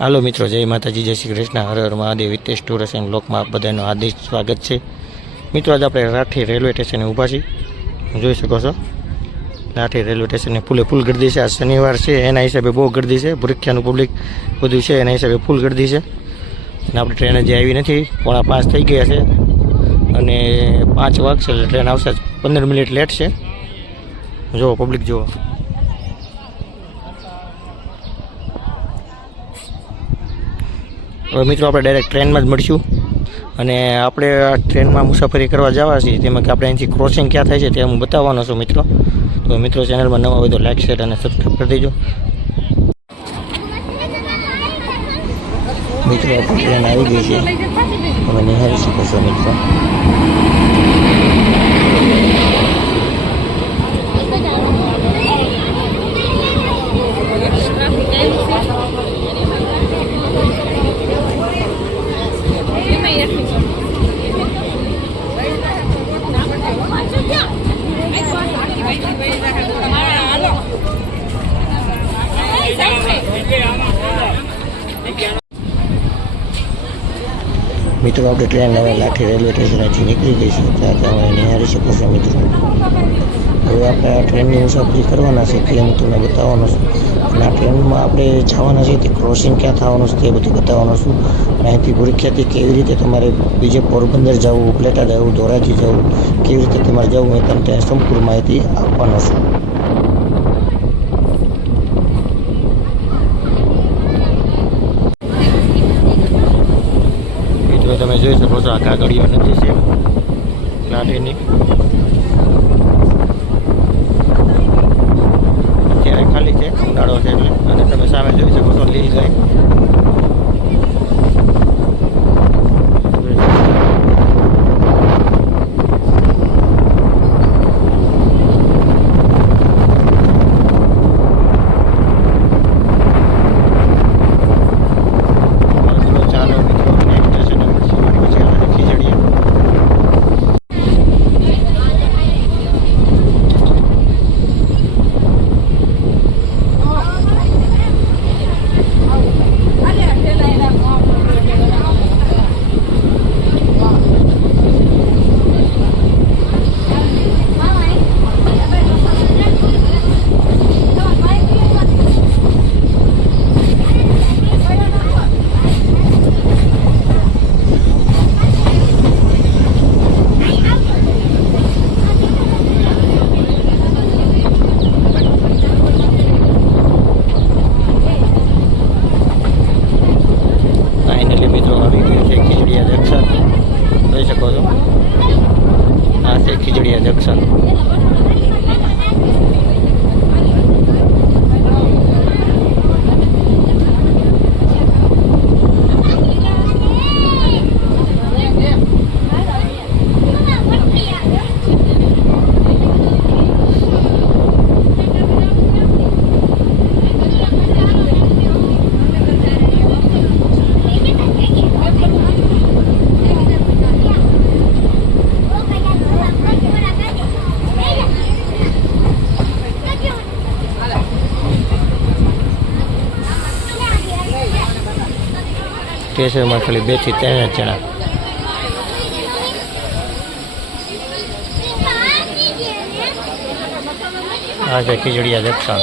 હાલો મિત્રો, જય માતાજી, જય શ્રી કૃષ્ણ. હર હર મહાદેવ, હિતેશ ટુરસ એન્ડ લોકમાં બધાનું આદિશ સ્વાગત છે. મિત્રો, આજે આપણે રાઠી રેલવે સ્ટેશને ઊભા છીએ. જોઈ શકો છો? રાઠી રેલવે સ્ટેશનની ફૂલે ફૂલ ગર્દી છે. આ શનિવાર છે, એના હિસાબે બહુ ગર્દી છે. ભૂરખ્યાનું પબ્લિક બધું છે, એના હિસાબે ફૂલ ગર્દી છે. અને આપણી ટ્રેન હજી આવી નથી. પોણા પાંચ થઈ ગયા છે. અને પાંચ વાગશે એટલે ટ્રેન આવશે. પંદર મિનિટ લેટ છે. જુઓ પબ્લિક જુઓ. હવે મિત્રો, આપણે ડાયરેક્ટ ટ્રેનમાં જ મળીશું. અને આપણે ટ્રેનમાં મુસાફરી કરવા જવા છીએ. તેમાં કે આપણે અહીંથી ક્રોસિંગ ક્યાં થાય છે તે હું બતાવવાનો છું મિત્રો. તો મિત્રો ચેનલમાં નવા હોય તો લાઈક શેર અને સબસ્ક્રાઈબ કરી દેજો. મિત્રો, આપણે ટ્રેન આવી ગઈ છે. તમે નિહાળી શકો છો મિત્રો. મિત્રો આપણે ટ્રેન હવે લાઠી રેલવે સ્ટેશનેથી નીકળી ગઈ છે ત્યાં તમે નિહાળી શકો મિત્રો. હવે આપણે આ ટ્રેનની મુસાફરી કરવાના છે, તે હું તમને બતાવવાનો છું. અને આ ટ્રેનમાં આપણે જવાના છે તે ક્રોસિંગ ક્યાં થવાનું છે તે બધું બતાવવાનો છું. અને અહીંથી ભૂરખ્યાથી કેવી રીતે તમારે બીજે પોરબંદર જવું, ઉપલેટા જવું, ધોરાજી જવું, કેવી રીતે તમારે જવું એ તમને ત્યાં સંપૂર્ણ માહિતી આપવાનો છું. તમે જોઈ શકો છો આ કાગળીઓ નથી છે. લાઠીની અત્યારે ખાલી છે, ઉનાળો છે એટલે. અને તમે સામે જોઈ શકો છો લીલ ગાય સ્ટેશનમાં ખાલી બેથી ત્રણ જણા. આ છે ખીજડીયા જંકશન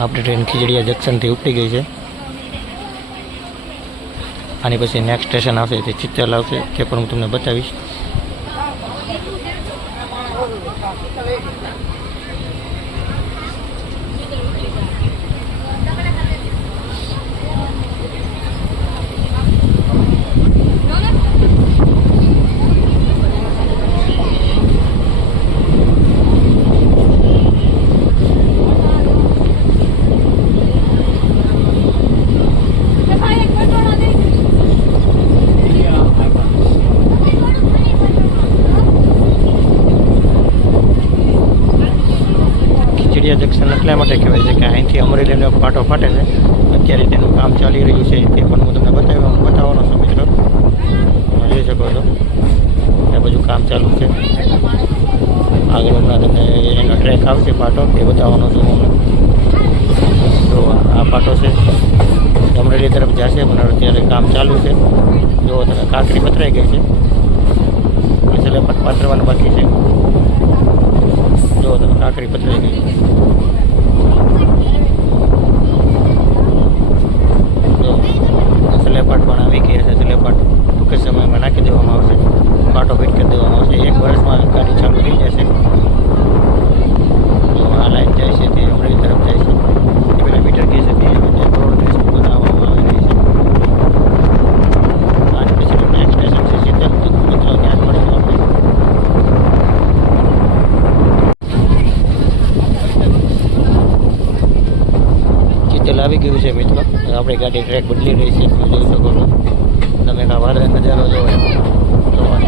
આપણી ટ્રેન ખીજડીયા જંકશનથી ઉપડી ગઈ છે. આની પછી નેક્સ્ટ સ્ટેશન આવશે, તે ચિત્તલ આવશે, તે પણ હું તમને બતાવીશ. એટલા માટે કહેવાય છે કે અહીંથી અમરેલીનો પાટો ફાટે છે. અત્યારે તેનું કામ ચાલી રહ્યું છે, તે પણ હું તમને બતાવ્યો બતાવવાનો છું મિત્રો. તમે જોઈ શકો છો. એ બધું કામ ચાલુ છે. આગળ હમણાં તમને એનો ટ્રેક આવશે પાટો એ બતાવવાનો છું હું તો આ પાટો છે, અમરેલી તરફ જશે, પણ અત્યારે કામ ચાલુ છે. જો તમે કાંકરી પથરાઈ ગઈ છે છેલ્લે પણ પાથરવાનું બાકી છે. જો તમે કાંકરી પથરાઈ ગઈ. જો સ્લેપાટ પણ આવી ગયા છે સ્લેપાટ ટૂંક જ સમયમાં નાખી દેવામાં આવશે. પાટો ફિટ કરી દેવામાં આવશે. એક વર્ષમાં ગાડી ચાલુ થઈ જશે. તો આ લાઈન જાય છે, તે અમરેલી તરફ જાય છે. પેલા મીટર કહે છે, તે કરોડ ત્રીસ બનાવવામાં આવી રહી છે આની પછી નેક્સ્ટ સ્ટેશન છે શીતલ તો મિત્રો ત્યાં જ મળીશું આપણે ચિત્તલ આવી ગયું છે મિત્રો. આપણી ગાડી ટ્રેક બદલી રહી છે, તમે જોઈ શકો છો. તમે કા વાદળ નજારો જોવો.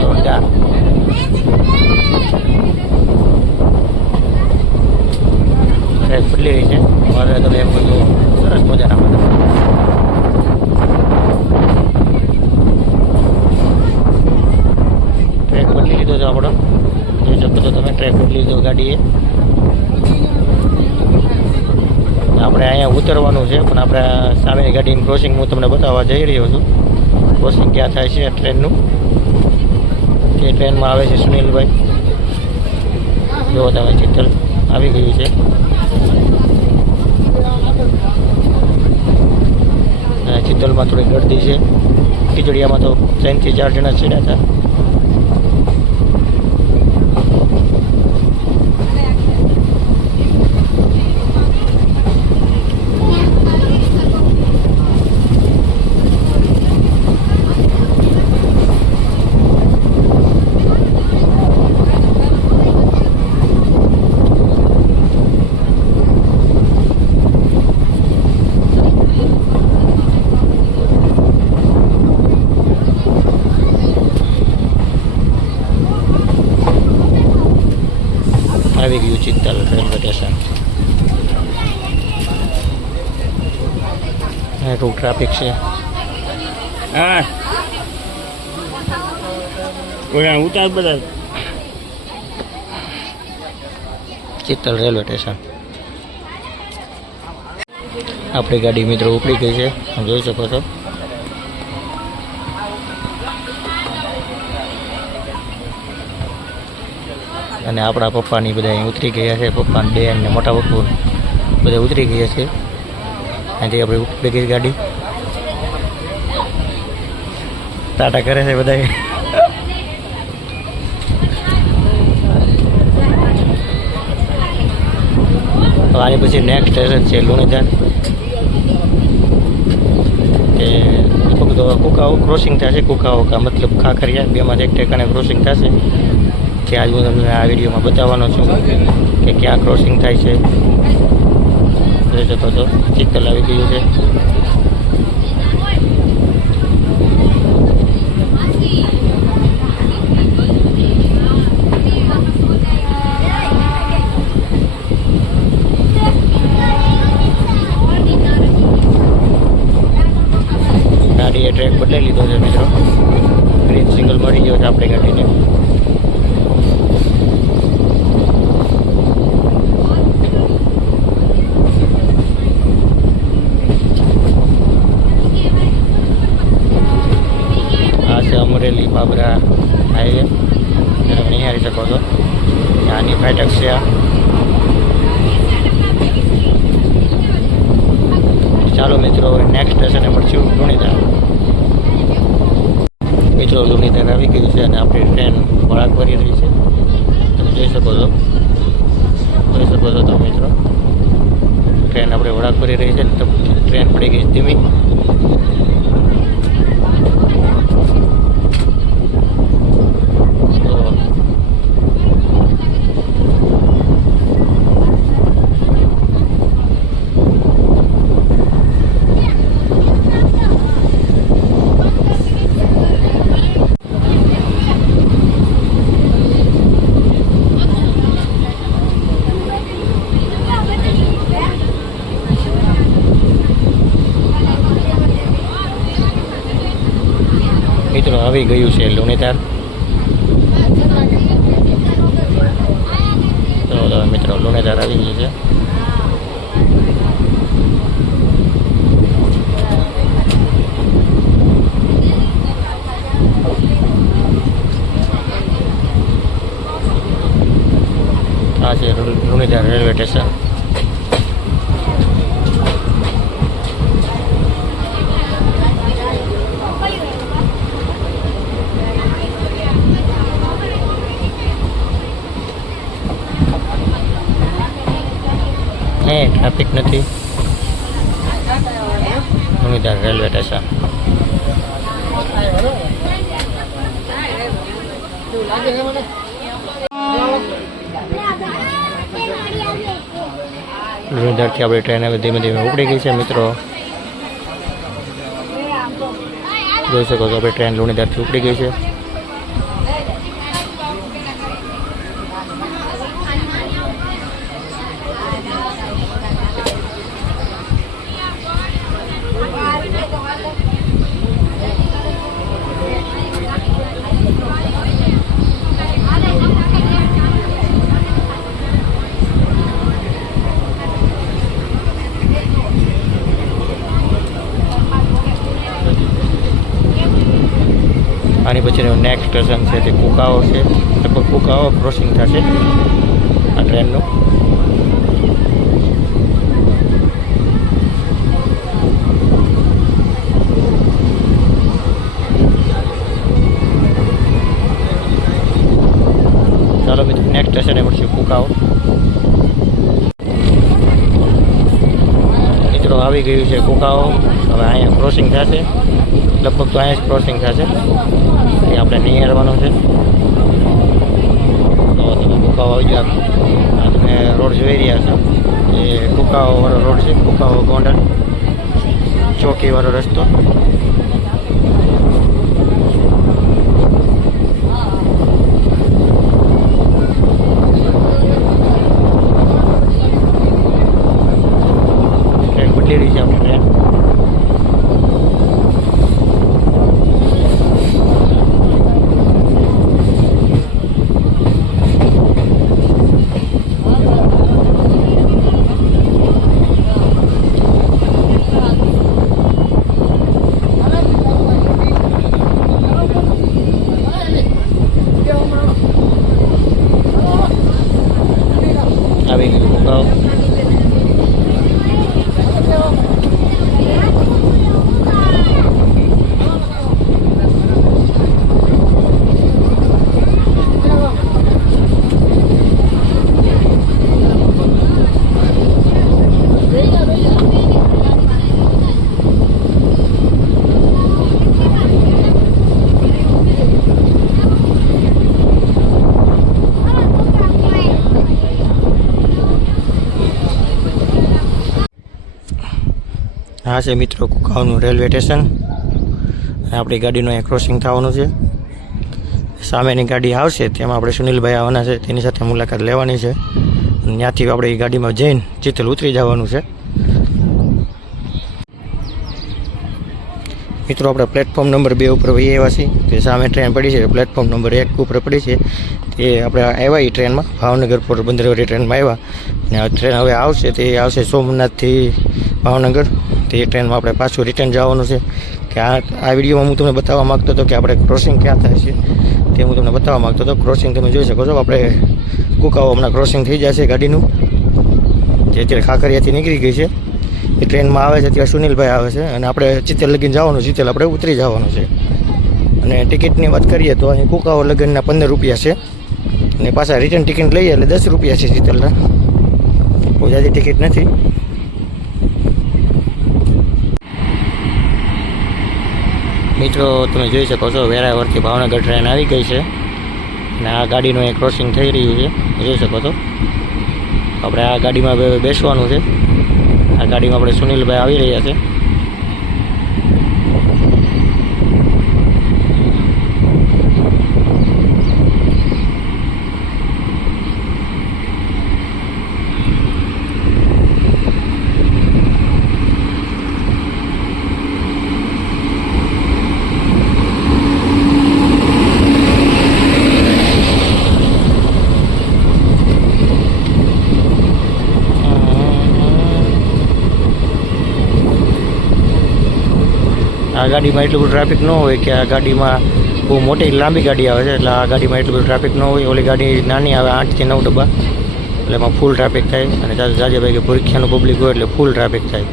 જોરદાર ટ્રેક બદલી રહી છે. વાદળ તમે એમ બધું સરસ મજાના બધા. ટ્રેક બદલી લીધો છે આપણો. જોઈ શકો છો તમે ટ્રેક બદલી લીધો ગાડીએ. આપણે અહીંયા ઉતરવાનું છે, પણ આપણે સામેની ગાડીની ક્રોસિંગ હું તમને બતાવવા જઈ રહ્યો છું. ક્રોસિંગ ક્યાં થાય છે ટ્રેનનું તે ટ્રેનમાં આવે છે સુનિલભાઈ. જુઓ તમે ચિત્તલ આવી ગયું છે. ચિત્તલમાં થોડી ગળદી છે. ખીચડિયામાં તો ત્રણથી ચાર જણા ચડ્યા હતા આવી ગયું ચિત્તલ રેલવે સ્ટેશન એટલું ટ્રાફિક છે. હા. ઓલા ઉતાર બધા. Chittal railway station. આપણી ગાડી મિત્રો ઉપડી ગઈ છે. જોઈ શકો છો. અને આપણા પપ્પાની બધા અહીં ઉતરી ગયા છે. પપ્પાને બેન ને મોટા પપ્પુ બધા ઉતરી ગયા છે. અહીંથી આપણે ઉપડી ગઈ ગાડી. ટાટા કરે છે બધા આની પછી નેક્સ્ટ સ્ટેશન છે લુણીધર કે કુકાઓ ક્રોસિંગ થશે, કુકાઓ કા મતલબ ખાખરિયા, બેમાં એક ઠેકાણે ક્રોસિંગ થશે. કે આજ હું તમને આ વિડીયોમાં બતાવવાનો છું કે ક્યાં ક્રોસિંગ થાય છે. જોઈ શકો છો. ચિત્તલ આવી ગયું છે ગાડીએ ટ્રેક બદલાઈ લીધો છે મિત્રો ગ્રીન સિગ્નલ મળી ગયો છે આપણી ગાડીને આ છે અમરેલી બાબરા હાઈવે જે તમે નિહાળી શકો છો આની ફાટક છે આ ચાલો મિત્રો હવે નેક્સ્ટ સ્ટેશને મળશું લુણીધર મિત્રો લુણીધર આવી ગયું છે અને આપણી ટ્રેન વળાંક ભરી રહી છે તમે જોઈ શકો છો જોઈ શકો છો તમે મિત્રો ટ્રેન કરી રહી છે ટ્રેન પડી ગઈ ધીમી. મિત્રો, આવી ગયું છે લુણીધાર. તો મિત્રો, લુણીધાર આવી ગયું છે. આ છે લુણીધાર રેલવે સ્ટેશન. હે ટ્રાફિક નથી. લુણીધાર રેલવે સ્ટેશન લુણીધારથી આપણી ટ્રેન હવે ધીમે ધીમે ઉપડી ગઈ છે, મિત્રો. જોઈ શકો છો, આપણી ટ્રેન લુણીધારથી ઉપડી ગઈ છે. પછીનું નેક્સ્ટ સ્ટેશન છે તે કુકાઓ છે. લગભગ કુકાઓ ક્રોસિંગ થશે આ ટ્રેનનું ચાલો મિત્રો નેક્સ્ટ સ્ટેશને મળશું કુકાઓ. મિત્રો, આવી ગયું છે કુકાઓ. હવે અહીંયા ક્રોસિંગ થશે. લગભગ તો અહીંયા જ ક્રોસિંગ થશે. એ આપણે નહીં હેરવાનું છે. તો તમે કુકાઓ આવી જાઓ આ તમે રોડ જોઈ રહ્યા છો. એ કુકાઓ રોડ છે કુકાઓ ગોંડલ ચોકીવાળો રસ્તો ટ્રેન બદલી રહી છે આપણી ટ્રેન આવી ગયું કુકાઓ આ છે મિત્રો કુકાવનું રેલવે સ્ટેશન. અને આપણી ગાડીનું અહીંયા ક્રોસિંગ થવાનું છે. સામેની ગાડી આવશે, તેમાં આપણે સુનિલભાઈ આવવાના છે, તેની સાથે મુલાકાત લેવાની છે. અને ત્યાંથી આપણે એ ગાડીમાં જઈને ચિત્તલ ઉતરી જવાનું છે. મિત્રો, આપણે પ્લેટફોર્મ નંબર બે ઉપર વહી આવ્યા છીએ. તે સામે ટ્રેન પડી છે, પ્લેટફોર્મ નંબર એક ઉપર પડી છે. તે આપણે આવ્યા એ ટ્રેનમાં, ભાવનગર પોરબંદરવાળી ટ્રેનમાં આવ્યા. ને ટ્રેન હવે આવશે, તે આવશે સોમનાથથી ભાવનગર. તે ટ્રેનમાં આપણે પાછું રિટર્ન જવાનું છે. કે આ આ વિડીયોમાં હું તમને બતાવવા માગતો હતો કે આપણે ક્રોસિંગ ક્યાં થાય છે, તે હું તમને બતાવવા માગતો હતો. ક્રોસિંગ તમે જોઈ શકો છો. આપણે કુકાઓ હમણાં ક્રોસિંગ થઈ જશે ગાડીનું. જે અત્યારે ખાખરિયાથી નીકળી ગઈ છે. એ ટ્રેનમાં આવે છે. ત્યાં સુનિલભાઈ આવે છે. અને આપણે ચિત્તેલ લગીને જવાનું ચિત્તેલ આપણે ઉતરી જવાનું છે. અને ટિકિટની વાત કરીએ તો અહીં કુકાઓ લગ્નના પંદર રૂપિયા છે. અને પાછા રિટર્ન ટિકિટ લઈએ એટલે દસ રૂપિયા છે ચિત્તેલના બહુ જાજી ટિકિટ નથી. મિત્રો, તમે જોઈ શકો છો, વેરાવળથી ભાવનગર ટ્રેન આવી ગઈ છે. અને આ ગાડીનું એક ક્રોસિંગ થઈ રહ્યું છે. જોઈ શકો છો. આપણે આ ગાડીમાં બેસવાનું છે. આ ગાડીમાં આપણે સુનિલભાઈ આવી રહ્યા છે. ગાડીમાં એટલું બધું ટ્રાફિક ન હોય કે આ ગાડીમાં બહુ મોટી લાંબી ગાડી આવે છે, એટલે આ ગાડીમાં એટલું બધું ટ્રાફિક ન હોય. ઓલી ગાડી નાની આવે આઠથી નવ ડબ્બા. એટલે એમાં ફૂલ ટ્રાફિક થાય અને જાજે કે પરીક્ષાનું પબ્લિક હોય એટલે ફૂલ ટ્રાફિક થાય.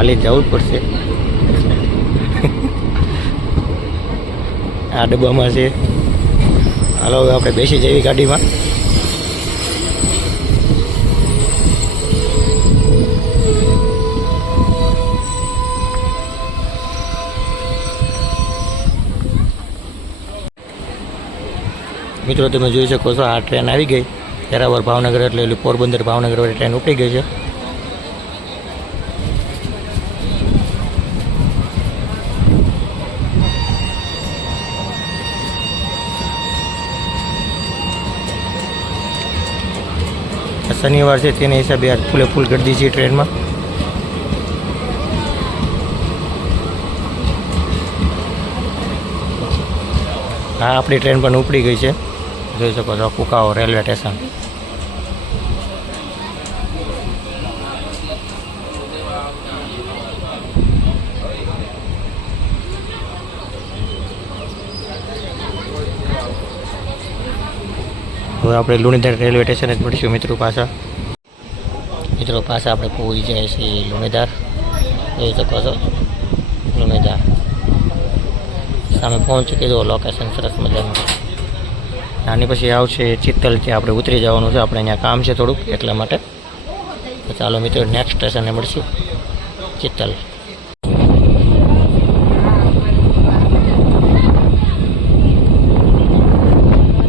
જ જવું જ પડશે. આ ડબ્બામાં છે. હાલો, હવે આપણે બેસી જઈએ ગાડીમાં. મિત્રો, તમે જોઈ શકો છો, આ ટ્રેન આવી ગઈ. વેરાવર ભાવનગર એટલે એટલે પોરબંદર ભાવનગર વાળી ટ્રેન ઉપડી ગઈ છે. શનિવાર છે, તેના હિસાબે આજ ફૂલે ફૂલ ગરદી છે ટ્રેનમાં. હા, આપણી ટ્રેન પણ ઉપડી ગઈ છે. જોઈ શકો છો, કુકાઓ રેલવે સ્ટેશન. હવે આપણે લુણીધર રેલવે સ્ટેશન જ મળીશું મિત્રો પાછા. મિત્રો પાછા આપણે પહોંચી જાય છીએ લુણીધર. જોઈ શકો છો, લુણીધર. સામે પહોંચી કીધું લોકેશન સરસ મજાનું. આની પછી આવશે ચિત્તલ ત્યાં આપણે ઉતરી જવાનું છે. આપણે અહીંયા કામ છે થોડુંક એટલા માટે. ચાલો મિત્રો નેક્સ્ટ સ્ટેશને મળશું. ચિત્તલ.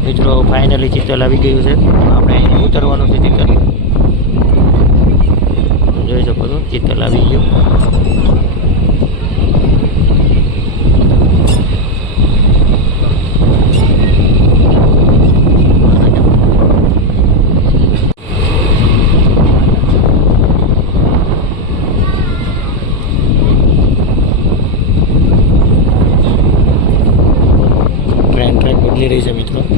મિત્રો ફાઇનલી ચિત્તલ આવી ગયું છે. આપણે અહીંયા ઉતરવાનું છે ચિત્તલ. જોઈ શકો છો, ચિત્તલ આવી ગયું. બદલી રહી છે મિત્રો.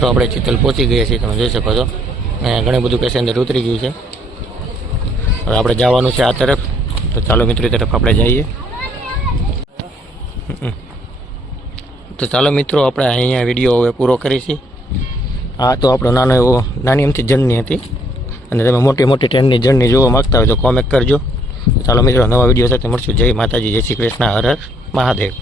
તો આપણે ચિત્તલ પહોંચી ગયા છીએ, તમે જોઈ શકો છો. અહીંયા ઘણું બધું પેસેન્જર ઉતરી ગયું છે. હવે આપણે જવાનું છે આ તરફ. તો ચાલો મિત્રો તરફ આપણે જઈએ. તો ચાલો મિત્રો, આપણે અહીંયા વીડિયો હવે પૂરો કરીશી. આ તો આપણો નાનો એવો, નાની એમથી જર્ની હતી. અને તમે મોટી મોટી ટ્રેનની જર્ની જોવા માગતા હોય તો કોમેન્ટ કરજો. ચાલો મિત્રો, નવા વીડિયો સાથે મળશું. જય માતાજી, જય શ્રી કૃષ્ણ, હર હર મહાદેવ.